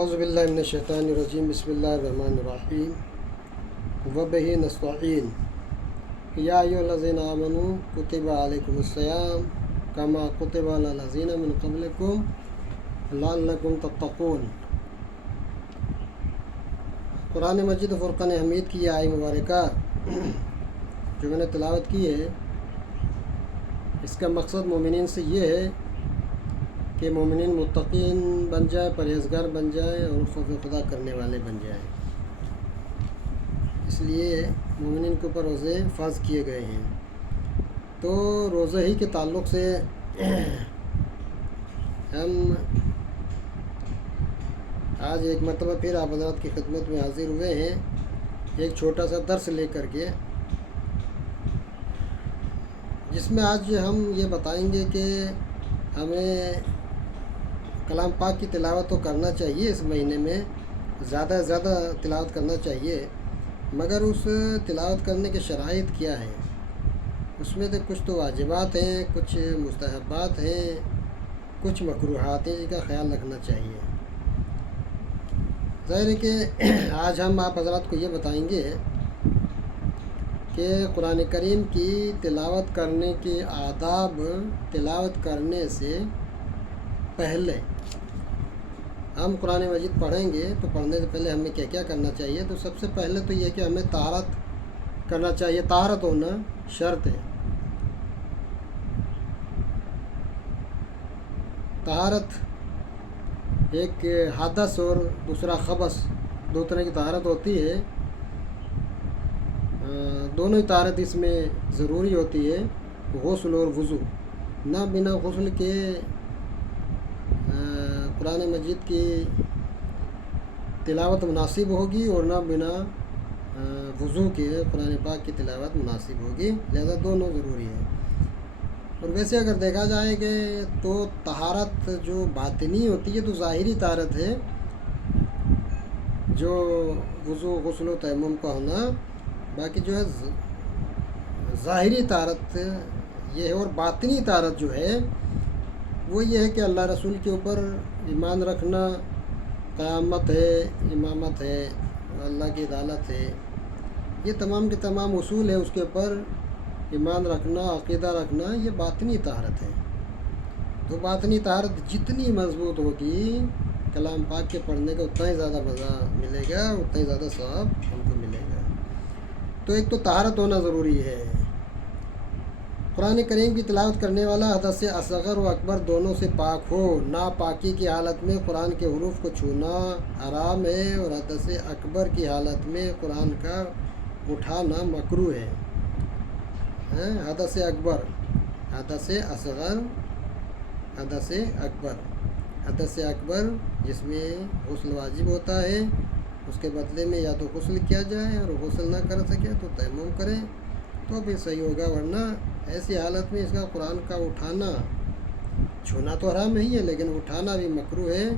اعوذ باللہ من الشیطان الرجیم بسم اللہ الرحمن الرحیم وبہ نستعین یا ایھا الذین آمنوا کتب علیکم الصیام کما کتب علی الذین من قبلکم لعلکم تتقون۔ قرآن مجید فرقان حمید کی یہ آیت مبارکہ جو میں نے تلاوت کی ہے، اس کا مقصد مومنین سے یہ ہے کہ مومنین متقین بن جائے، پرہیزگار بن جائے اور خوف خدا کرنے والے بن جائیں۔ اس لیے مومنین کے اوپر روزے فرض کیے گئے ہیں۔ تو روزہ ہی کے تعلق سے ہم آج ایک مرتبہ پھر آپ حضرات کی خدمت میں حاضر ہوئے ہیں، ایک چھوٹا سا درس لے کر کے، جس میں آج ہم یہ بتائیں گے کہ ہمیں کلام پاک کی تلاوت تو کرنا چاہیے، اس مہینے میں زیادہ سے زیادہ تلاوت کرنا چاہیے، مگر اس تلاوت کرنے کے شرائط کیا ہیں؟ اس میں تو کچھ تو واجبات ہیں، کچھ مستحبات ہیں، کچھ مکروہات ہیں، جن کا خیال رکھنا چاہیے۔ ظاہر ہے کہ آج ہم آپ حضرات کو یہ بتائیں گے کہ قرآن کریم کی تلاوت کرنے کے آداب، تلاوت کرنے سے پہلے ہم قرآن مجید پڑھیں گے تو پڑھنے سے پہلے ہمیں کیا کیا کرنا چاہیے۔ تو سب سے پہلے تو یہ کہ ہمیں طہارت کرنا چاہیے، طہارت ہونا شرط ہے۔ طہارت ایک حدث اور دوسرا خبث، دو طرح کی طہارت ہوتی ہے، دونوں ہی طہارت اس میں ضروری ہوتی ہے، غسل اور وضو۔ نہ بنا غسل کے قرآن مجید کی تلاوت مناسب ہوگی اور نہ بنا وضو کے قرآن پاک کی تلاوت مناسب ہوگی، لہذا دونوں ضروری ہے۔ اور ویسے اگر دیکھا جائے کہ تو طہارت جو باطنی ہوتی ہے تو ظاہری طہارت ہے، جو وضو، غسل و تیمم کا ہونا، باقی جو ہے ظاہری طہارت یہ ہے۔ اور باطنی طہارت جو ہے وہ یہ ہے کہ اللہ رسول کے اوپر ایمان رکھنا، قیامت ہے، امامت ہے، اللہ کی عدالت ہے، یہ تمام کے تمام اصول ہے، اس کے اوپر ایمان رکھنا، عقیدہ رکھنا، یہ باطنی طہارت ہے۔ تو باطنی طہارت جتنی مضبوط ہوگی، کلام پاک کے پڑھنے کا اتنا ہی زیادہ مزہ ملے گا، اتنا ہی زیادہ ثواب ہم کو ملے گا۔ تو ایک تو طہارت ہونا ضروری ہے۔ قرآن کریم کی تلاوت کرنے والا حدث اصغر و اکبر دونوں سے پاک ہو۔ ناپاکی کی حالت میں قرآن کے حروف کو چھونا حرام ہے، اور حدث اکبر کی حالت میں قرآن کا اٹھانا مکروہ ہے۔ حدث اکبر، حدث اصغر، حدث اکبر۔ حدث اکبر جس میں غسل واجب ہوتا ہے، اس کے بدلے میں یا تو غسل کیا جائے، اور غسل نہ کر سکے تو تیمم کرے تو بھی صحیح ہوگا، ورنہ ایسی حالت میں اس کا قرآن کا اٹھانا، چھونا تو حرام نہیں ہے لیکن اٹھانا بھی مکروہ ہے،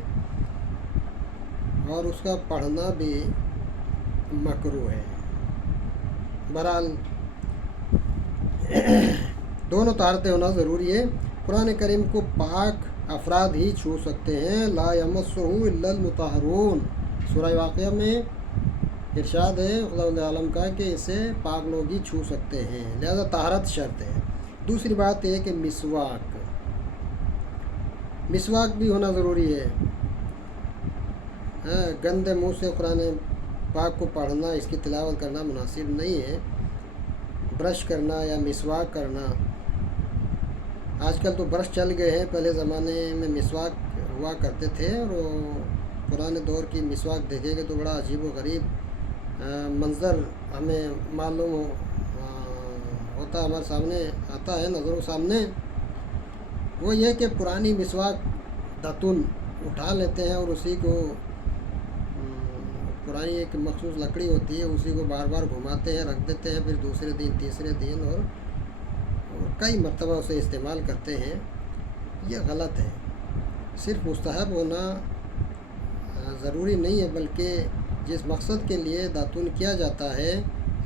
اور اس کا پڑھنا بھی مکروہ ہے۔ بہرحال دونوں طہارتیں ہونا ضروری ہے۔ قرآن کریم کو پاک افراد ہی چھو سکتے ہیں، لا یمسہ الا المطہرون۔ سورہ واقعہ میں ارشاد ہے خدا عالم کا کہ اسے پاک لوگ ہی چھو سکتے ہیں، لہذا طہارت شرط ہے۔ دوسری بات یہ ہے کہ مسواک بھی ہونا ضروری ہے۔ گندے منہ سے قرآن پاک کو پڑھنا، اس کی تلاوت کرنا مناسب نہیں ہے۔ برش کرنا یا مسواک کرنا، آج کل تو برش چل گئے ہیں، پہلے زمانے میں مسواک ہوا کرتے تھے، اور پرانے دور کی مسواک دیکھیں گے تو بڑا عجیب و غریب منظر ہمیں معلوم ہوتا، ہمارے سامنے آتا ہے، نظروں سامنے۔ وہ یہ کہ پرانی مسواک داتن اٹھا لیتے ہیں اور اسی کو، پرانی ایک مخصوص لکڑی ہوتی ہے، اسی کو بار بار گھماتے ہیں، رکھ دیتے ہیں، پھر دوسرے دن، تیسرے دن، اور کئی مرتبہ اسے استعمال کرتے ہیں۔ یہ غلط ہے۔ صرف مستحب ہونا ضروری نہیں ہے، بلکہ جس مقصد کے لیے داتن کیا جاتا ہے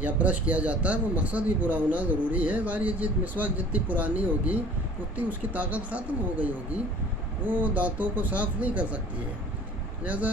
یا برش کیا جاتا ہے وہ مقصد بھی پورا ہونا ضروری ہے۔ ظاہر ہے مسواک جتنی پرانی ہوگی اتنی اس کی طاقت ختم ہو گئی ہوگی، وہ دانتوں کو صاف نہیں کر سکتی ہے، لہذا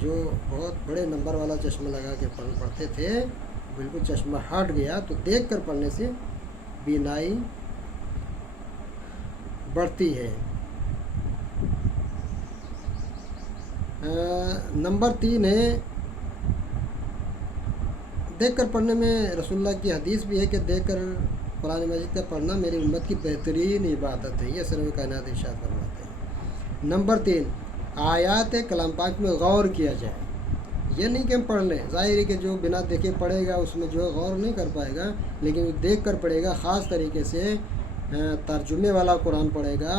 جو بہت بڑے نمبر والا چشمہ لگا کے پڑھتے تھے، بالکل چشمہ ہٹ گیا تو دیکھ کر پڑھنے سے بینائی بڑھتی ہے۔ نمبر 3 ہے دیکھ کر پڑھنے میں رسول اللہ کی حدیث بھی ہے کہ دیکھ کر قرآن مجید کا پڑھنا میری امت کی بہترین عبادت ہے، یہ سرور کائنات ارشاد فرماتے ہیں۔ نمبر 3، آیات کلام پاک میں غور کیا جائے۔ یہ نہیں کہ ہم پڑھ لیں، ظاہر ہے کہ جو بنا دیکھے پڑھے گا اس میں جو ہے غور نہیں کر پائے گا، لیکن وہ دیکھ کر پڑھے گا، خاص طریقے سے ترجمے والا قرآن پڑھے گا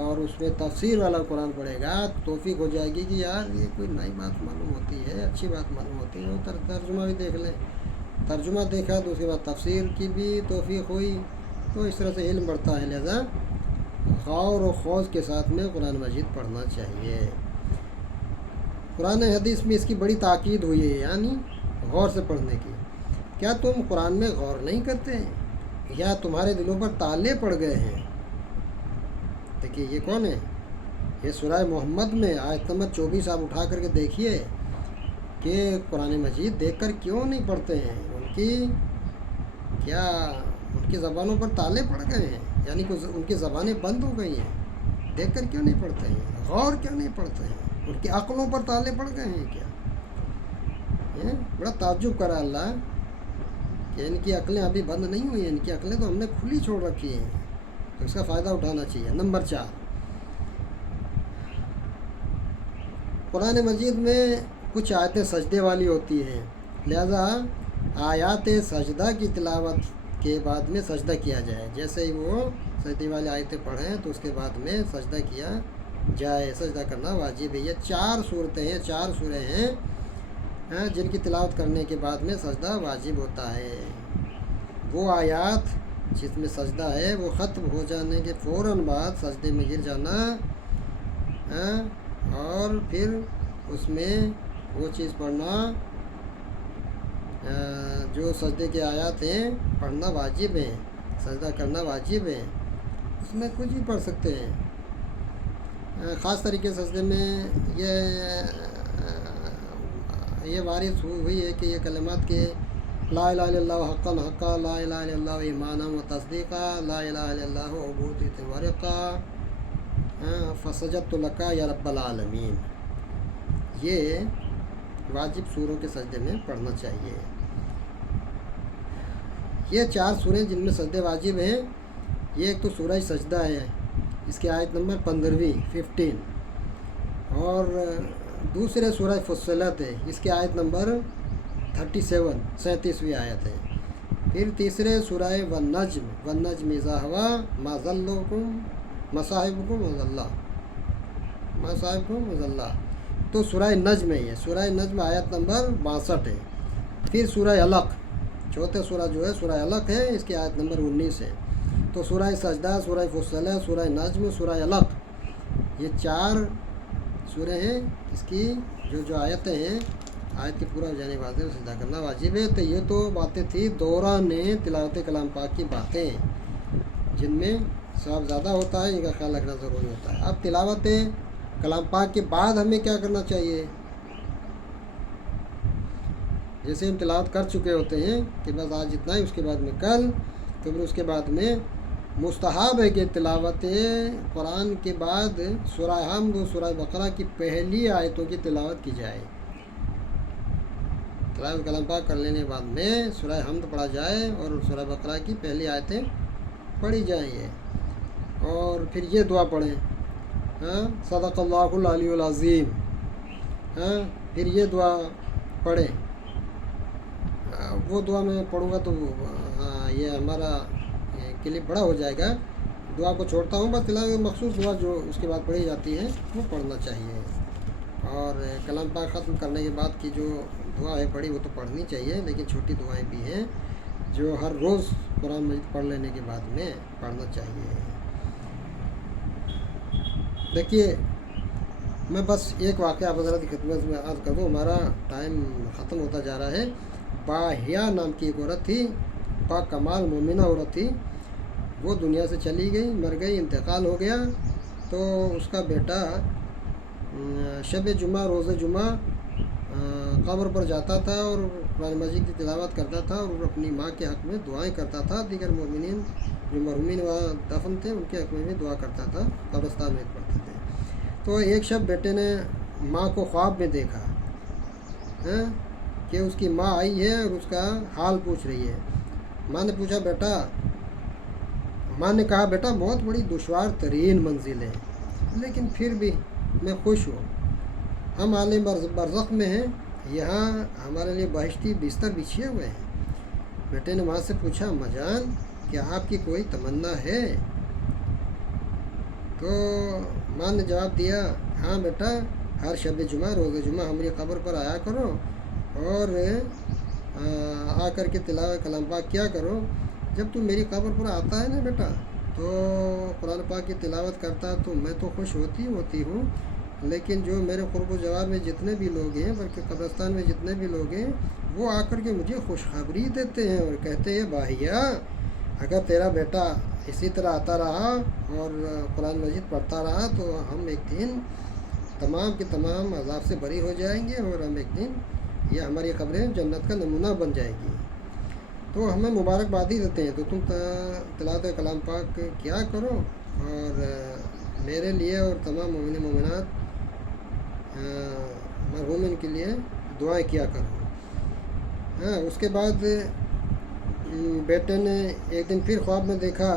اور اس میں تفسیر والا قرآن پڑھے گا، توفیق ہو جائے گی کہ یار یہ کوئی نئی بات معلوم ہوتی ہے، اچھی بات معلوم ہوتی ہے، وہ ترجمہ بھی دیکھ لیں۔ ترجمہ دیکھا تو اس کے بعد تفسیر کی بھی توفیق ہوئی، تو اس طرح سے علم بڑھتا ہے۔ لہذا غور و خوض کے ساتھ میں قرآن مجید پڑھنا چاہیے۔ قرآن حدیث میں اس کی بڑی تاکید ہوئی ہے، یعنی غور سے پڑھنے کی۔ کیا تم قرآن میں غور نہیں کرتے یا تمہارے دلوں پر تالے پڑ گئے ہیں؟ دیکھیے یہ کون ہے؟ یہ سورہ محمد میں آیت نمبر 24 آپ اٹھا کر کے دیکھیے کہ قرآن مجید دیکھ کر کیوں نہیں پڑھتے ہیں، ان کی زبانوں پر تالے پڑ گئے ہیں، یعنی ان کی زبانیں بند ہو گئی ہیں، دیکھ کر کیوں نہیں پڑھتے ہیں، غور کیوں نہیں پڑھتے ہیں، ان کی عقلوں پر تالے پڑ گئے ہیں کیا؟ بڑا تعجب کرا اللہ کہ ان کی عقلیں ابھی بند نہیں ہوئی ہیں، ان کی عقلیں تو ہم نے کھلی چھوڑ رکھی ہیں، تو اس کا فائدہ اٹھانا چاہیے۔ نمبر 4، قرآن مجید میں کچھ آیتیں سجدے والی ہوتی ہیں، لہذا آیات سجدہ کی تلاوت کے بعد میں سجدہ کیا جائے۔ جیسے ہی وہ سجدے والی آیتیں پڑھیں تو اس کے بعد میں سجدہ کیا جائے، سجدہ کرنا واجب ہے۔ یہ 4 صورتیں ہیں، 4 سوریں ہیں جن کی تلاوت کرنے کے بعد میں سجدہ واجب ہوتا ہے۔ وہ آیات جس میں سجدہ ہے وہ ختم ہو جانے کے فوراً بعد سجدے میں گر جانا، اور پھر اس میں وہ چیز پڑھنا جو سجدے کے آیات ہیں پڑھنا واجب ہے، سجدہ کرنا واجب ہے، اس میں کچھ بھی پڑھ سکتے ہیں۔ خاص طریقے سے سجدے میں یہ وارث ہوئی ہے کہ یہ کلمات کے لا الہ الا اللہ حقا حقا، لا الہ الا اللہ ایمانا و تصدیقا، لا الہ الا اللہ عبودیت ورقا، فسجدت لکا یا رب العالمین، یہ واجب سوروں کے سجدے میں پڑھنا چاہیے۔ یہ 4 سوریں جن میں سجدے واجب ہیں، یہ ایک تو سورہ سجدہ ہے، اس کی آیت نمبر 15 اور دوسرے سورہ فصلت ہے، اس کی آیت نمبر 37 آیت ہے۔ پھر تیسرے سورہ والنجم اذا ہوا ما ضلکم مصاحبکم وضلہ، تو سورہ نجم ہے، یہ سورہ نجم آیت نمبر 62 ہے۔ پھر سورہ علق، چوتھا سورہ جو ہے سورہ علق ہے، اس کی آیت نمبر 19 ہے۔ تو سورہ سجدہ، سورہ فصلت، سورہ نجم، سورہ علق، یہ 4 سورے ہیں، اس کی جو آیتیں ہیں، آیت کے پورا ہو جانے کے بعد سجدہ کرنا واجب ہے۔ تو یہ تو باتیں تھی دوران تلاوت کلام پاک کی باتیں، جن میں ثواب زیادہ ہوتا ہے، ان کا خیال رکھنا ضروری ہوتا ہے۔ اب تلاوت کلام پاک کے بعد ہمیں کیا کرنا چاہیے؟ جیسے ہم تلاوت کر چکے ہوتے ہیں کہ بس آج اتنا ہی، اس کے بعد میں کل، تو پھر اس کے بعد میں مستحب ہے کہ تلاوت قرآن کے بعد سورہ حمد و سورہ بقرہ کی پہلی آیتوں کی تلاوت کی جائے۔ تلاوت کلام پاک کر لینے کے بعد میں سورہ حمد پڑھا جائے اور سورہ بقرہ کی پہلی آیتیں پڑھی جائیں، اور پھر یہ دعا پڑھیں، صدق اللہ العلی العظیم، پھر یہ دعا پڑھیں۔ وہ دعا میں پڑھوں گا تو یہ ہمارا کلپ بڑا ہو جائے گا، دعا کو چھوڑتا ہوں، بس تلاوت مخصوص دعا جو اس کے بعد پڑھی جاتی ہے وہ پڑھنا چاہیے، اور کلام پاک ختم کرنے کے بعد کی جو دعا ہے پڑھی وہ تو پڑھنی چاہیے، لیکن چھوٹی دعائیں بھی ہیں جو ہر روز قرآن مجید پڑھ لینے کے بعد میں پڑھنا چاہیے۔ دیکھیے میں بس ایک واقعہ آپ حضرات کی خدمت میں عرض کر دوں، ہمارا ٹائم ختم ہوتا جا رہا ہے۔ باحیا نام کی ایک عورت تھی، با کمال مومنہ عورت تھی، وہ دنیا سے چلی گئی، مر گئی، انتقال ہو گیا، تو اس کا بیٹا شب جمعہ روز جمعہ قبر پر جاتا تھا اور قرآن مجید کی تلاوت کرتا تھا اور اپنی ماں کے حق میں دعائیں کرتا تھا. دیگر مومنین جو مرحومین وہاں دفن تھے ان کے حق میں بھی دعا کرتا تھا, قبرستان میں پڑھتے تھے. تو ایک شب بیٹے نے ماں کو خواب میں دیکھا کہ اس کی ماں آئی ہے اور اس کا حال پوچھ رہی ہے. ماں نے پوچھا بیٹا, ماں نے کہا بیٹا بہت بڑی دشوار ترین منزل ہے لیکن پھر بھی میں خوش ہوں. ہم عالم برزخ میں ہیں, یہاں ہمارے لیے بہشتی بستر بچھے ہوئے ہیں. بیٹے نے ماں سے پوچھا اماں جان کیا آپ کی کوئی تمنا ہے؟ تو ماں نے جواب دیا ہاں بیٹا, ہر شب جمعہ روز جمعہ ہماری قبر پر آیا کرو اور آ کر کے تلاوت کلام پاک کیا کرو. جب تم میری قبر پر آتا ہے نا بیٹا تو قرآن پاک کی تلاوت کرتا تو میں تو خوش ہوتی ہوں, لیکن جو میرے قرب و جوار میں جتنے بھی لوگ ہیں بلکہ قبرستان میں جتنے بھی لوگ ہیں وہ آ کر کے مجھے خوشخبری دیتے ہیں اور کہتے ہیں بھائیا اگر تیرا بیٹا اسی طرح آتا رہا اور قرآن مجید پڑھتا رہا تو ہم ایک دن تمام کے تمام عذاب سے بری ہو جائیں گے اور ہم ایک دن یہ ہماری قبریں جنت کا نمونہ بن جائے گی. تو ہمیں مبارکبادی دیتے ہیں. تو تم تلاوت کلام پاک کیا کرو اور میرے لیے اور تمام مومن مومنات مرحومین کے لیے دعائیں کیا کرو. اس کے بعد بیٹے نے ایک دن پھر خواب میں دیکھا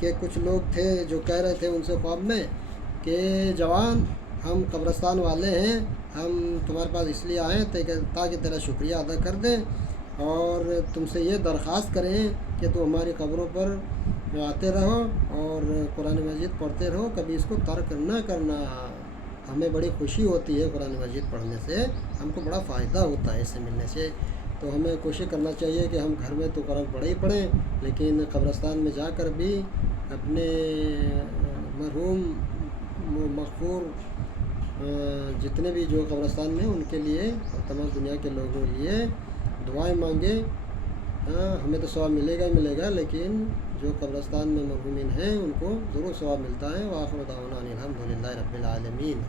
کہ کچھ لوگ تھے جو کہہ رہے تھے ان سے خواب میں کہ جوان ہم قبرستان والے ہیں, ہم تمہارے پاس اس لیے آئے تاکہ تیرا شکریہ ادا کر دیں اور تم سے یہ درخواست کریں کہ تو ہماری قبروں پر آتے رہو اور قرآن مجید پڑھتے رہو, کبھی اس کو ترک نہ کرنا. ہمیں بڑی خوشی ہوتی ہے قرآن مجید پڑھنے سے, ہم کو بڑا فائدہ ہوتا ہے اس سے ملنے سے. تو ہمیں کوشش کرنا چاہیے کہ ہم گھر میں تو قرآن پڑھے ہی پڑھیں لیکن قبرستان میں جا کر بھی اپنے مرحوم مغفور جتنے بھی جو قبرستان میں ان کے لیے اور تمام دنیا کے لوگوں کے لیے دعائیں مانگیں. ہمیں تو ثواب ملے گا ہی ملے گا, لیکن جو قبرستان میں مرحومین ہیں ان کو ضرور ثواب ملتا ہے. وآخر دعوانا ان الحمد للہ رب العالمین.